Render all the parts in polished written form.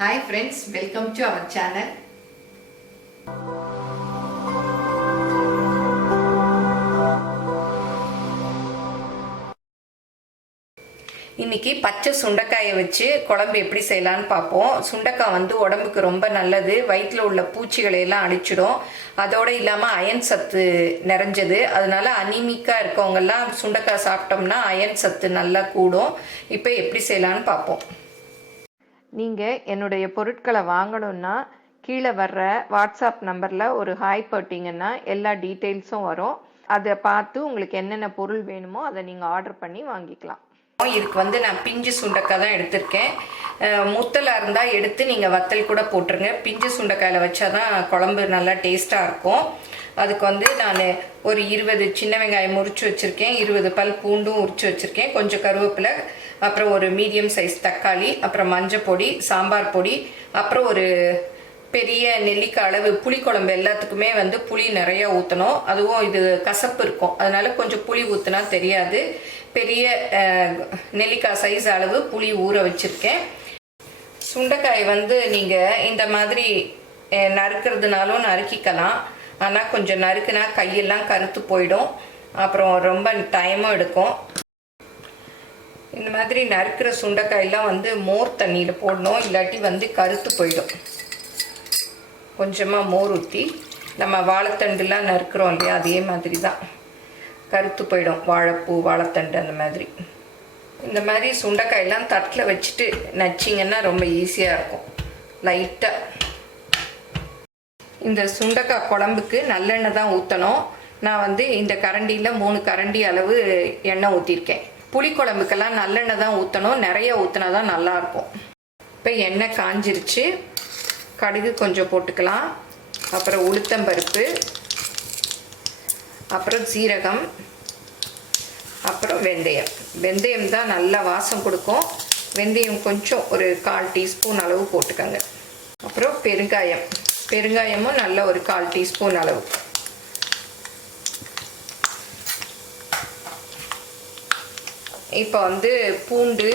Hi friends, welcome to our channel. இன்னைக்கு பச்சை சுண்டக்காயை வச்சு குழம்பு எப்படி செய்யலான்னு பார்ப்போம். சுண்டக்காய் வந்து உடம்புக்கு ரொம்ப நல்லது, வயிற்றில் உள்ள பூச்சிகளை எல்லாம் அழிச்சிடும். அதோடு இல்லாமல் அயன் சத்து நிறைஞ்சது. அதனால அனிமிக்காக இருக்கவங்கெல்லாம் சுண்டக்காய் சாப்பிட்டோம்னா அயன் சத்து நல்லா கூடும். இப்போ எப்படி செய்யலான்னு பார்ப்போம். நீங்கள் என்னுடைய பொருட்களை வாங்கணுன்னா கீழே வர்ற வாட்ஸ்அப் நம்பரில் ஒரு ஹாய் போட்டிங்கன்னா எல்லா டீட்டெயில்ஸும் வரும். அதை பார்த்து உங்களுக்கு என்னென்ன பொருள் வேணுமோ அதை நீங்கள் ஆர்டர் பண்ணி வாங்கிக்கலாம். இதுக்கு வந்து நான் பிஞ்சு சுண்டக்காய் தான் எடுத்திருக்கேன். முத்தலாக இருந்தால் எடுத்து நீங்கள் வத்தல் கூட போட்டுருங்க. பிஞ்சு சுண்டக்காயில் வச்சா தான் குழம்பு நல்லா டேஸ்ட்டாக இருக்கும். அதுக்கு வந்து நான் ஒரு 20 சின்ன வெங்காயம் உரித்து வச்சுருக்கேன், 20 பல் பூண்டும் உரித்து வச்சுருக்கேன், கொஞ்சம் கருவேப்பிலை, அப்புறம் ஒரு மீடியம் சைஸ் தக்காளி, அப்புறம் மஞ்சள் பொடி, சாம்பார் பொடி, அப்புறம் ஒரு பெரிய நெல்லிக்காய் அளவு புளிக்குழம்பு. எல்லாத்துக்குமே வந்து புளி நிறையா ஊற்றணும். அதுவும் இது கசப்பு இருக்கும், அதனால கொஞ்சம் புளி ஊற்றினா தெரியாது. பெரிய நெல்லிக்காய் சைஸ் அளவு புளி ஊற வச்சுருக்கேன். சுண்டைக்காய் வந்து நீங்கள் இந்த மாதிரி நறுக்கிறதுனாலும் நறுக்கிக்கலாம். ஆனால் கொஞ்சம் நறுக்குனா கையெல்லாம் கருத்து போயிடும், அப்புறம் ரொம்ப டைமும் எடுக்கும். இந்த மாதிரி நறுக்கிற சுண்டைக்காயெல்லாம் வந்து மோர் தண்ணியில் போடணும், இல்லாட்டி வந்து கருத்து போயிடும். கொஞ்சமாக மோர் ஊற்றி நம்ம வாழைத்தண்டுலாம் நறுக்கிறோம் இல்லையா, அதே மாதிரி தான் கருத்து போயிடும். வாழைப்பூ, வாழைத்தண்டு அந்த மாதிரி. இந்த மாதிரி சுண்டைக்காயெல்லாம் தட்டில் வச்சுட்டு நச்சிங்கன்னா ரொம்ப ஈஸியாக இருக்கும். லைட்டாக இந்த சுண்டைக்காய் குழம்புக்கு நல்லெண்ணெய் தான் ஊற்றணும். நான் வந்து இந்த கரண்டியில் 3 கரண்டி அளவு எண்ணெய் ஊற்றிருக்கேன். புளிக்குழம்புக்கெல்லாம் நல்லெண்ணெய் தான் ஊற்றணும், நிறைய ஊற்றினா தான் நல்லாயிருக்கும். இப்போ எண்ணெய் காஞ்சிருச்சு. கடுகு கொஞ்சம் போட்டுக்கலாம், அப்புறம் உளுத்தம்பருப்பு, அப்புறம் சீரகம், அப்புறம் வெந்தயம். வெந்தயம் தான் நல்லா வாசம் கொடுக்கும். வெந்தயம் கொஞ்சம் ஒரு 1/4 டீஸ்பூன் அளவு போட்டுக்கோங்க. அப்புறம் பெருங்காயமும் நல்ல ஒரு 1/4 டீஸ்பூன் அளவு. இப்போ வந்து பூண்டு,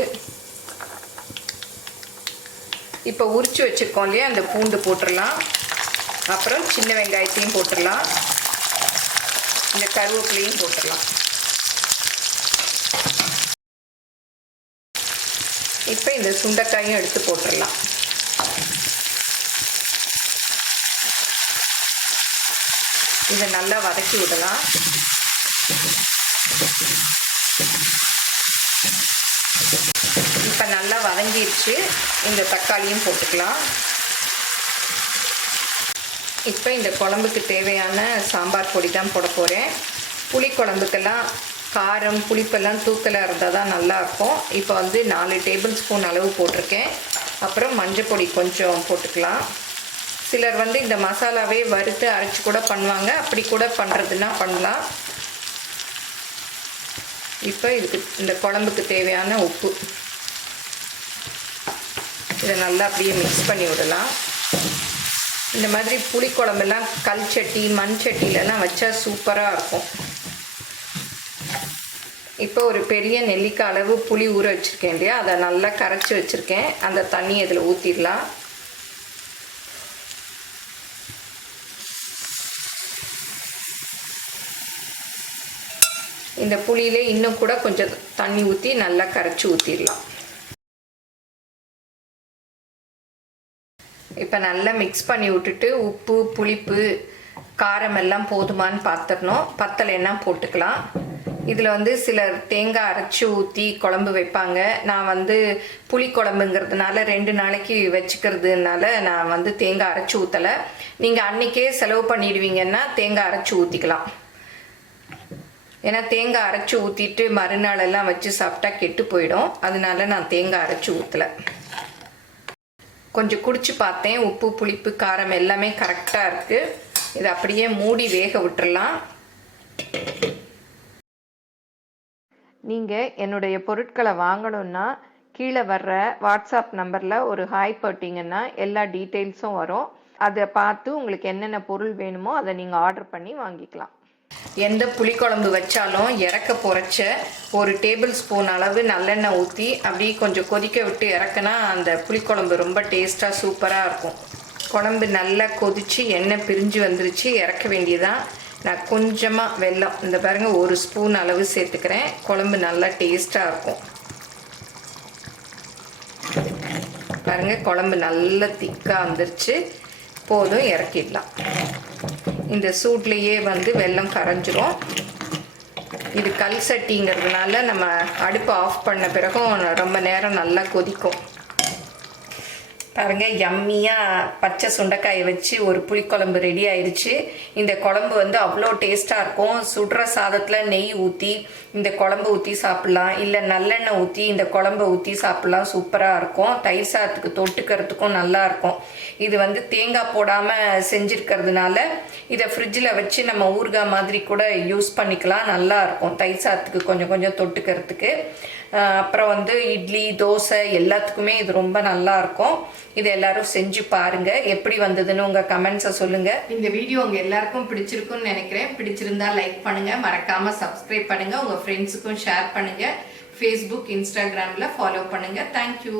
இப்போ உரிச்சு வச்சுருக்கோம் இல்லையா, அந்த பூண்டு போட்டுடலாம். அப்புறம் சின்ன வெங்காயத்தையும் போட்டுடலாம், இந்த கருவேப்பிலையும் போட்டுடலாம். இப்போ இந்த சுண்டைக்காயும் எடுத்து போட்டுடலாம். இதை நல்லா வதக்கி விடலாம். இப்போ நல்லா வதங்கிடுச்சு. இந்த தக்காளியும் போட்டுக்கலாம். இப்போ இந்த குழம்புக்கு தேவையான சாம்பார் பொடி தான் போட போகிறேன். புளி குழம்புக்கெல்லாம் காரம் புளிப்பெல்லாம் தூக்கலாக இருந்தால் தான் நல்லாயிருக்கும். இப்போ வந்து 4 டேபிள் ஸ்பூன் அளவு போட்டிருக்கேன். அப்புறம் மஞ்சள் பொடி கொஞ்சம் போட்டுக்கலாம். சிலர் வந்து இந்த மசாலாவே வறுத்து அரைச்சி கூட பண்ணுவாங்க, அப்படி கூட பண்ணுறதுன்னா பண்ணலாம். இப்போ இதுக்கு இந்த குழம்புக்கு தேவையான உப்பு, இதை நல்லா அப்படியே மிக்ஸ் பண்ணி விடலாம். இந்த மாதிரி புளிக்குழம்பெல்லாம் கல் சட்டி, மண் சட்டிலெல்லாம் வச்சா சூப்பராக இருக்கும். இப்போ ஒரு பெரிய நெல்லிக்காய் அளவு புளி ஊற வச்சுருக்கேன் இல்லையா, அதை நல்லா கரைச்சி வச்சுருக்கேன். அந்த தண்ணி இதில் ஊற்றிடலாம். இந்த புளியிலே இன்னும் கூட கொஞ்சம் தண்ணி ஊற்றி நல்லா கரைச்சி ஊற்றிடலாம். இப்போ நல்லா மிக்ஸ் பண்ணி விட்டுட்டு உப்பு, புளிப்பு, காரம் எல்லாம் போதுமான்னு பார்த்துடணும். பத்தலைன்னா போட்டுக்கலாம். இதில் வந்து சிலர் தேங்காய் அரைச்சி ஊற்றி குழம்பு வைப்பாங்க. நான் வந்து புளி குழம்புங்கிறதுனால 2 நாளைக்கு வச்சுக்கிறதுனால நான் வந்து தேங்காய் அரைச்சி ஊற்றலை. நீங்கள் அன்றைக்கே செலவு பண்ணிடுவீங்கன்னா தேங்காய் அரைச்சி ஊற்றிக்கலாம். ஏன்னா தேங்காய் அரைச்சி ஊற்றிட்டு மறுநாள் எல்லாம் வச்சு சாப்பிட்டா கெட்டு போயிடும். அதனால நான் தேங்காய் அரைச்சி ஊற்றலை. கொஞ்சம் குடிச்சு பார்த்தேன், உப்பு, புளிப்பு, காரம் எல்லாமே கரெக்டாக இருக்குது. இதை அப்படியே மூடி வேக விட்டுறலாம். நீங்கள் என்னுடைய பொருட்களை வாங்கணுன்னா கீழே வர்ற வாட்ஸ்அப் நம்பரில் ஒரு ஹாய் போட்டிங்கன்னா எல்லா டீட்டெயில்ஸும் வரும். அதை பார்த்து உங்களுக்கு என்னென்ன பொருள் வேணுமோ அதை நீங்கள் ஆர்டர் பண்ணி வாங்கிக்கலாம். எந்த புளிக்குழம்பு வச்சாலும் இறக்க போகிறச்ச ஒரு டேபிள் ஸ்பூன் அளவு நல்லெண்ணெய் ஊற்றி அப்படியே கொஞ்சம் கொதிக்க விட்டு இறக்குனா அந்த புளிக்குழம்பு ரொம்ப டேஸ்ட்டாக சூப்பராக இருக்கும். குழம்பு நல்லா கொதித்து எண்ணெய் பிரிஞ்சு வந்துருச்சு, இறக்க வேண்டியதான். நான் கொஞ்சமாக வெல்லம் இந்த பாருங்க 1 ஸ்பூன் அளவு சேர்த்துக்கிறேன். குழம்பு நல்லா டேஸ்ட்டாக இருக்கும். பாருங்கள் குழம்பு நல்லா திக்காக வந்துருச்சு, போதும், இறக்கிடலாம். இந்த சூட்லேயே வெல்லம் கரைஞ்சிரும். இது கல் சட்டிங்கிறதுனால நம்ம அடுப்பு ஆஃப் பண்ண பிறகும் ரொம்ப நேரம் நல்லா கொதிக்கும். பாருங்கள் யம்மியாக பச்சை சுண்டைக்காயை வச்சு ஒரு புளிக்குழம்பு ரெடி ஆயிடுச்சு. இந்த குழம்பு அவ்வளோ டேஸ்ட்டாக இருக்கும். சுடுற சாதத்தில் நெய் ஊற்றி இந்த குழம்பு ஊற்றி சாப்பிட்லாம், இல்லை நல்லெண்ணெய் ஊற்றி இந்த குழம்பை ஊற்றி சாப்பிட்லாம், சூப்பராக இருக்கும். தயிர் சாதத்துக்கு தொட்டுக்கிறதுக்கும் நல்லாயிருக்கும். இது தேங்காய் போடாமல் செஞ்சுருக்கிறதுனால இதை ஃப்ரிட்ஜில் வச்சு நம்ம ஊறுகாய் மாதிரி கூட யூஸ் பண்ணிக்கலாம், நல்லாயிருக்கும் தயிர் சாதத்துக்கு கொஞ்சம் கொஞ்சம் தொட்டுக்கிறதுக்கு. அப்புறம் இட்லி தோசை எல்லாத்துக்குமே இது ரொம்ப நல்லாயிருக்கும். இதை எல்லாரும் செஞ்சு பாருங்க, எப்படி வந்ததுன்னு உங்கள் கமெண்ட்ஸை சொல்லுங்க. இந்த வீடியோ உங்கள் எல்லாருக்கும் பிடிச்சிருக்குன்னு நினைக்கிறேன். பிடிச்சிருந்தா லைக் பண்ணுங்க, மறக்காம சப்ஸ்கிரைப் பண்ணுங்க, உங்கள் ஃப்ரெண்ட்ஸுக்கும் ஷேர் பண்ணுங்க, ஃபேஸ்புக் இன்ஸ்டாகிராமில் ஃபாலோ பண்ணுங்க. தேங்க்யூ.